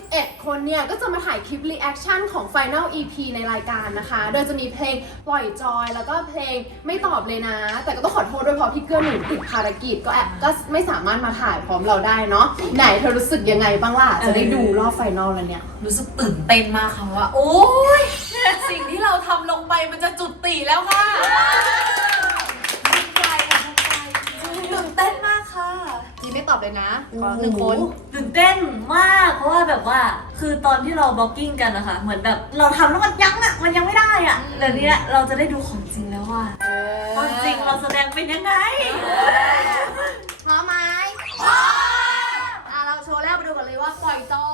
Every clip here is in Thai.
11 คนเนี่ย ก็จะมาถ่ายคลิปรีแอคชั่นของ Final EP ในรายการนะคะ โดยจะมีเพลงปล่อยจอย แล้วก็เพลงไม่ตอบเลยนะ แต่ก็ต้องขอโทษด้วยเพราะพี่เกื้อหนุนติดภารกิจก็แอบก็ไม่สามารถมาถ่ายพร้อมเราได้เนาะไหนเธอรู้สึกยังไงบ้างล่ะ จะได้ดูรอบไฟนอลแล้วเนี่ย รู้สึกตื่นเต้นมากค่ะว่า โอ้ยสิ่งที่เราทำลงไปมันจะจุดติแล้วค่ะ อบเลยนะขอหนึ่งคนตื่นเต้นมากเพราะว่าแบบว่าคือตอนที่เราบล็อกกิ้งกันนะคะเหมือนแบบเราทำแล้วมันยังอะมันยังไม่ได้อะเดี๋ยวนี้เราจะได้ดูของจริงแล้วว่าความจริงเราแสดงเป็นยังไงพร้อมไหมอะเราโชว์แรกมาดูกันเลยว่าปล่อยจอ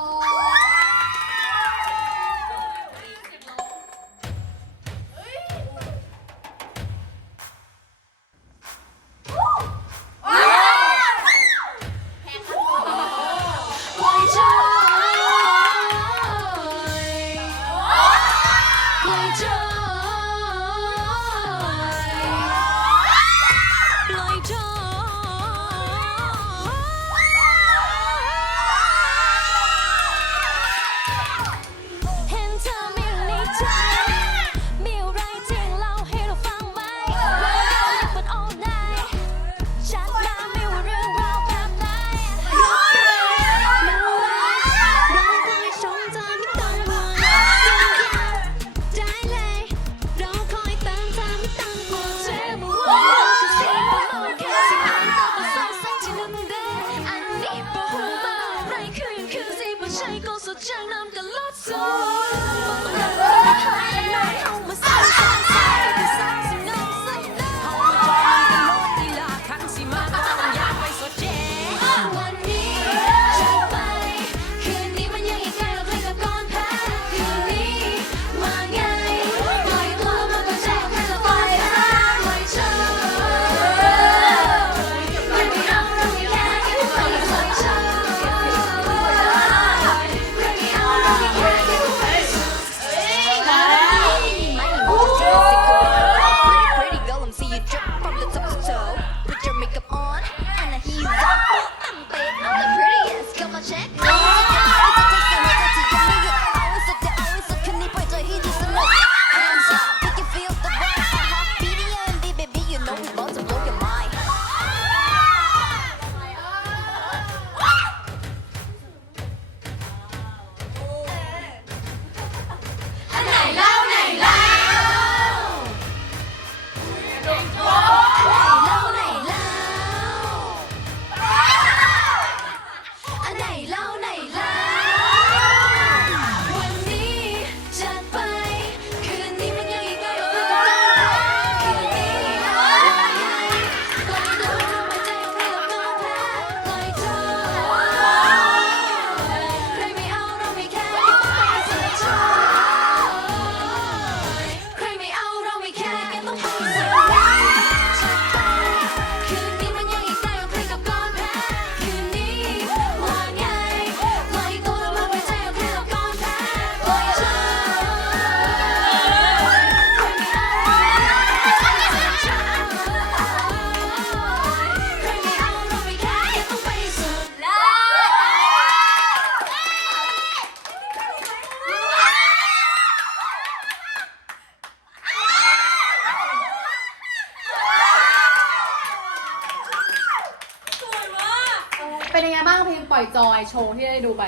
เป็นยังไงบ้างเพลงปล่อยจอยโชว์ที่ได้ดูไป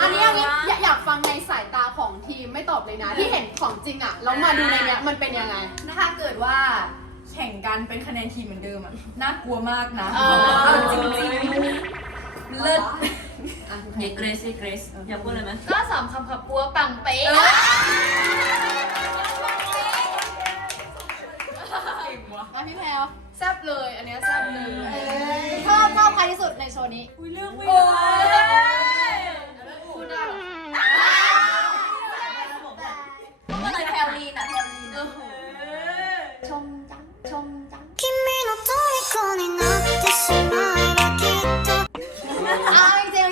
อันนี้อันนี้อยากอยากฟังในสายตาของทีมไม่ตอบเลยนะ ที่เห็นของจริงอะแล้วมาดูในเนี้ยมันเป็นยังไง ถ้าเกิดว่าแข่งกันเป็นคะแนนทีมเหมือนเดิมอะน่ากลัวมากนะเออ จริงจริงเลิศเยเกรซเยเกรซอยากพูดอะไรไหมก็สามคำขับปัวปังเป๊ะ ในโซนนี้ อุ้ยเมื่อะก็แพลลีนะจงช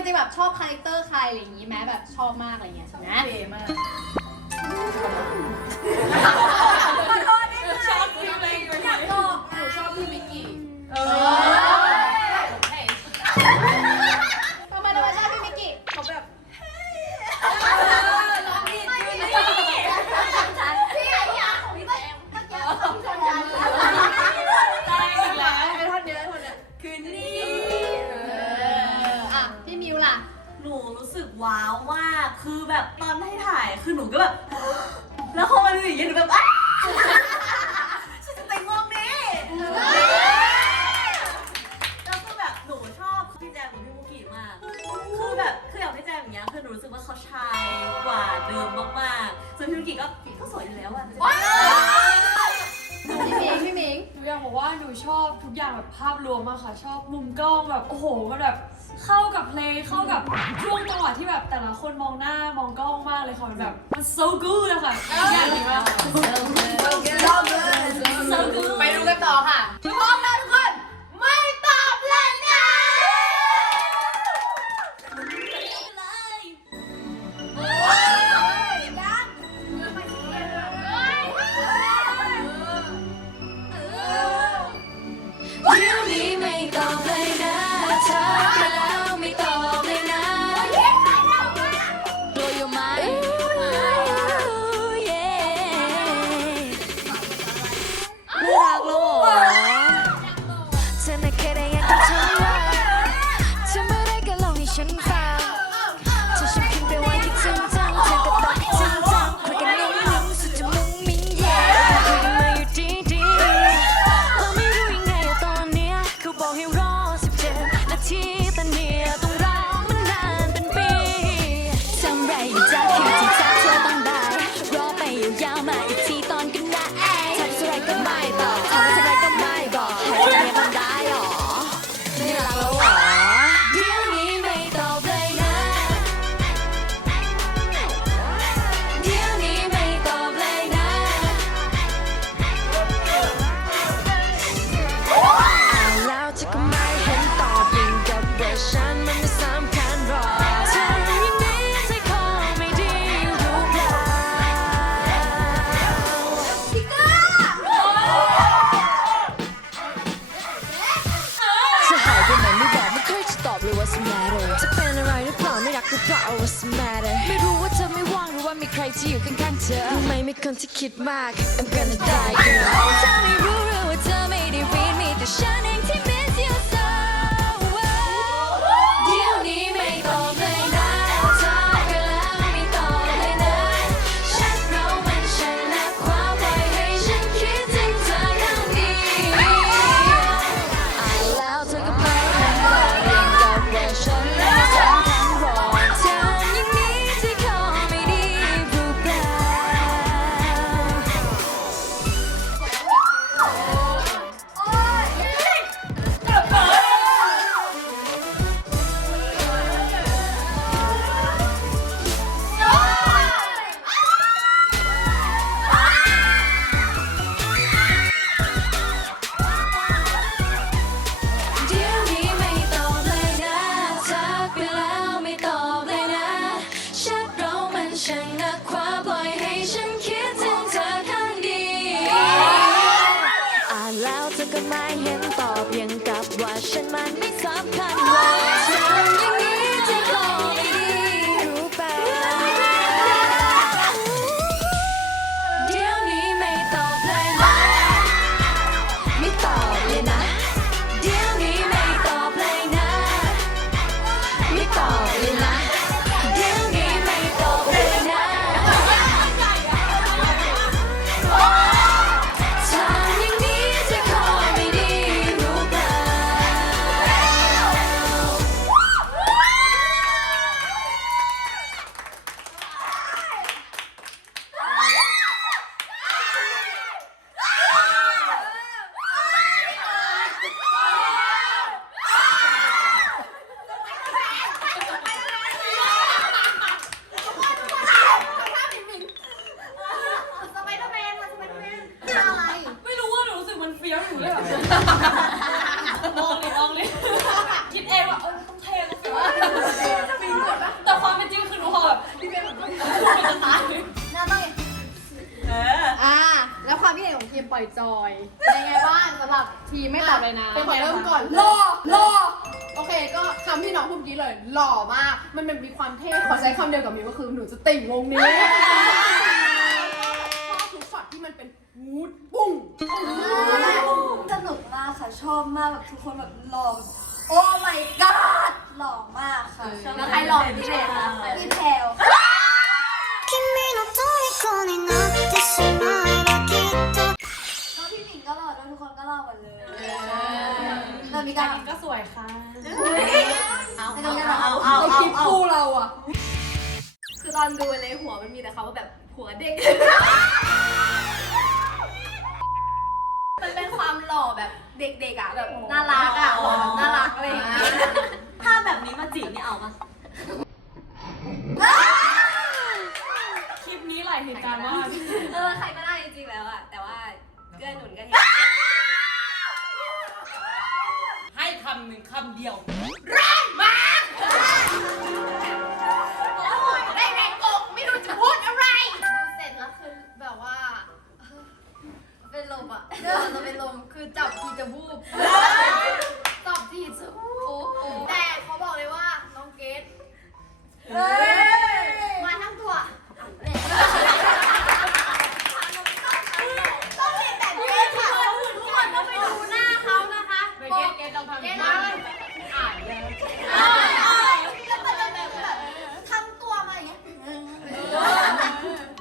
ริงๆแบบชอบคาลิเกอร์ใครอะไรอย่างนี้แม้แบบชอบมากอะไรเงี้ยใช่ไหมเก๋มากขอโทษนี่คือชอบพี่เบกกี้อยากตอบหนูชอบพี่เบกกี้ ว้าวมาก คือแบบตอนให้ถ่าย คือหนูก็แบบ แล้วพอมันอยู่างเงี้ยหนูแบบ ว่าหนูชอบทุกอย่างแบบภาพรวมมากค่ะ ชอบมุมกล้องแบบโอ้โหมันแบบเข้ากับเพลงเข้ากับช่วงจังหวะที่แบบแต่ละคนมองหน้ามองกล้องมากเลยค่ะมันแบบมัน so good อะค่ะอย่างนี้มาก so good ไปดูกันต่อค่ะ matter จะเป็นอะไรหรือเปล่าไม่รักหรือเปล่า what's matter ไม่รู้ว่าเธอไม่ว่างหรือว่ามีใครที่อยู่ข้างๆเธอรู้ไหมมีคนที่คิดมาก I'm gonna die girl เธอไม่รู้หรือว่าเธอไม่ได้ read มีแต่ฉันเองที่ ความคิดเห็นของทีมปล่อยจอยเป็นยังไงบ้างสำหรับทีมไม่ตอบเลยนะเป็นขอเริ่มก่อนหล่อหล่อโอเค ก็คำที่น้องพูดเมื่อกี้เลย หล่อมาก มันเป็นมีความเท่ ขอใช้คำเดียวกับมิวก็คือหนูจะติ่งวงนี้ชอบทุกช็อตที่มันเป็นวูดปุ้ง สนุกมากค่ะ ชอบมากแบบทุกคนแบบหล่อแบบโอ้ my god หล่อมากค่ะชอบ แล้วใครหล่อพี่เบนคะ พี่แพลว 君の虜になってしまえばきっと ก็ う พี่หมิงก็หล่อด้วยทุกคนก็หล่อหมดเลยแต่มีการก็สวยค่ะเอาเอาเอาเอาคลิปคู่เราอะคือตอนดูในหัวมันมีแต่คำว่าแบบหัวเด็ก มันเป็นความหล่อล่อแบบเด็กๆอะแบบน่ารักอะหล่อแบบน่ารักอะไรอย่างเงี้ยถ้าแบบนี้มาจีบนี่เอาปะคลิปนี้หลายเหตุการณ์มาก กื้อหนุนกันเห็นให้คำหนึ่งคำเดียวไ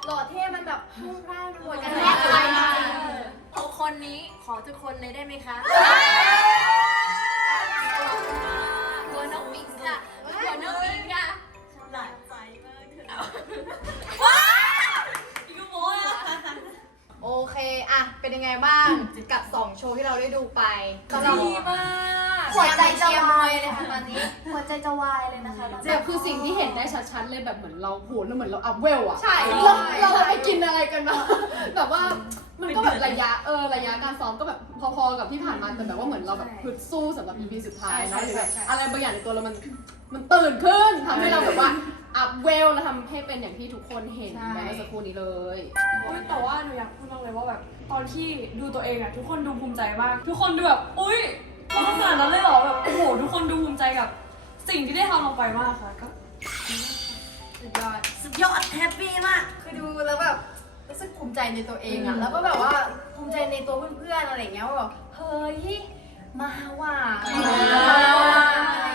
หล่อเท่มันแบบพุ่งได้มันหมดกันแรกไปหกคนนี้ขอทุกคนเลยได้ไหมคะ โอเคอะเป็นยังไงบ้างกับ 2 โชว์ที่เราได้ดูไปดีมากหัวใจจะวายเลยค่ะตอนนี้ หัวใจจะวายเลยนะคะตอนนี้ แต่คือสิ่งที่เห็นได้ชัดๆเลยแบบเหมือนเราโหแล้วเหมือนเราอัพเวลอะใช่เราเราเราไปกินอะไรกันมาแบบว่ามันก็แบบระยะเออระยะการซ้อมก็แบบพอๆกับที่ผ่านมาแต่แบบว่าเหมือนเราแบบพึดสู้สำหรับ EP สุดท้ายเนาะหรือแบบอะไรบางอย่างในตัวเรามัน มันตื่นขึ้นทำให้เราแบบว่าอัพเวลแล้วทำให้เป็นอย่างที่ทุกคนเห็นไปเมื่อสักครู่นี้เลย อุ๊ยแต่ว่าหนูอยากพูดมากเลยว่าแบบตอนที่ดูตัวเองอะทุกคนดูภูมิใจมาก ทุกคนดูแบบอุ้ยเราขนาดนั้นเลยเหรอแบบโอ้โหทุกคนดูภูมิใจกับ สิ่งที่ได้ทำลงไปมากค่ะก็สุดยอด สุดยอดแฮปปี้มาก คือดูแล้วแบบรู้สึกภูมิใจในตัวเองอะแล้วก็แบบว่าภูมิใจในตัวเพื่อนๆอะไรอย่างเงี้ยว่าแบบเฮ้ยมาว่ะมาว่ะอะไรอย่างเงี้ยเออใช่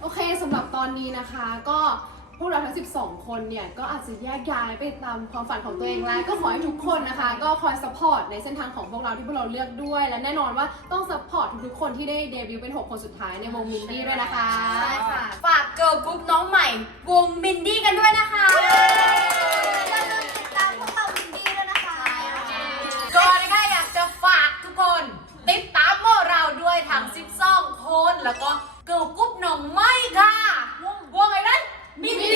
โอเคสำหรับตอนนี้นะคะ ก็พวกเราทั้ง 12 คนเนี่ย ก็อาจจะแยกย้ายไปตามความฝันของตัวเองแล้ว ก็ขอให้ทุกคนนะคะ ก็คอยสปอร์ตในเส้นทางของพวกเราที่พวกเราเลือกด้วย และแน่นอนว่าต้องสปอร์ตทุกๆคนที่ได้เดบิวต์เป็น 6 คนสุดท้ายในวงมินดี้ด้วยนะคะ ใช่ค่ะ ฝากเกิร์ลกรุ๊ปน้องใหม่ วงมินดี้กันด้วยนะคะอย่าลืมติดตามพวกเรามินดี้ด้วยนะคะ ก่อนนะคะอยากจะฝากทุกคน ติดตามพวกเราด้วยทางซิปซ่องโคนแล้วก็ เกิร์ลกรุ๊ปหนองไม้ค่ะ วงไอ้นั้นมินดี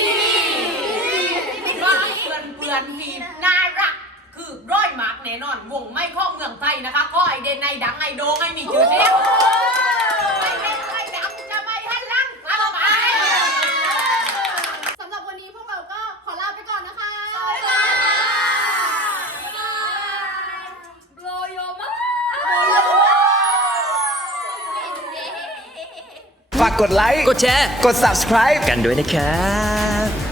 ร้านเปื่อนเปื่อนทีมน่ารัก คือร้อยมาร์กแน่นอน วงไม่ข้อเมืองไทยนะคะก็ไอเดนไอดังไอโดงไอมีชื่อเสียงากกดไลค์ กดแชร์ กด subscribe กันด้วยนะครับ